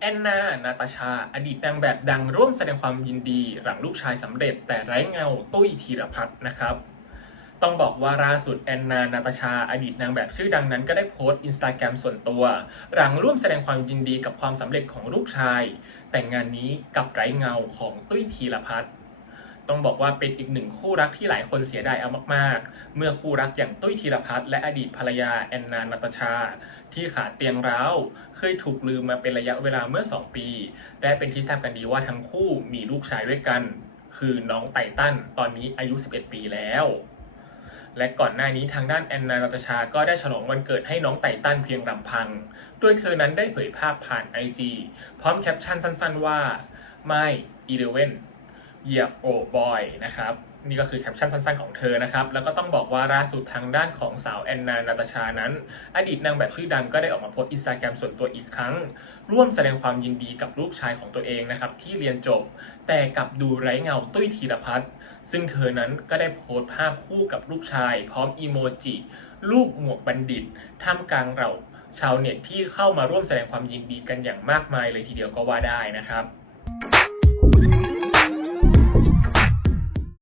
แอนนา นาตาชา อดีตนางแบบดังร่วมแสดงความยินดี หลังลูกชายสำเร็จแต่ไร้เงาตุ้ยพีรพัฒน์นะครับ ต้องบอกว่าล่าสุดแอนนา นาตาชา อดีตนางแบบชื่อดังนั้นก็ได้โพสต์อินสตาแกรมส่วนตัว หลังร่วมแสดงความยินดีกับความสำเร็จของลูกชาย แต่งงานนี้กับไร้เงาของตุ้ยพีรพัฒน์ ต้องบอกว่าเป็นอีกหนึ่งคู่รักที่หลายคนเสียดายเอามากๆ เมื่อคู่รักอย่างตุ้ยธีรพัฒน์และอดีตภรรยาแอนนานาตาชา ที่ขาเตียงร้าวเคยถูกลืมมาเป็นระยะเวลาเมื่อ 2 ปีได้เป็นที่ทราบกันดีว่าทั้งคู่มีลูกชายด้วยกัน คือน้องไตตันตอนนี้อายุ 11 ปีแล้วและก่อนหน้านี้ทางด้านแอนนานาตาชาก็ได้ฉลองวันเกิดให้น้องไตตันเพียงลำพัง โดยเธอนั้นได้เผยภาพผ่าน IG พร้อมแคปชั่นสั้นๆว่าไม่อี เหยียบโอบอยนะครับนี่ก็คือแคปชั่นสั้นๆของเธอนะครับ แล้วก็ต้องบอกว่าล่าสุดทางด้านของสาวแอนนานาตาชานั้น อดีตนางแบบชื่อดังก็ได้ออกมาโพสต์อินสตาแกรมส่วนตัวอีกครั้ง ร่วมแสดงความยินดีกับลูกชายของตัวเองนะครับ ที่เรียนจบ แต่กลับดูไร้เงาตุ้ยธีรพัฒน์ซึ่งเธอนั้นก็ได้โพสต์ภาพคู่กับลูกชาย พร้อมอีโมจิลูกหมวกบัณฑิตท่ามกลางเราชาวเน็ตที่เข้ามาร่วมแสดงความยินดีกันอย่างมากมายเลยทีเดียวก็ว่าได้นะครับ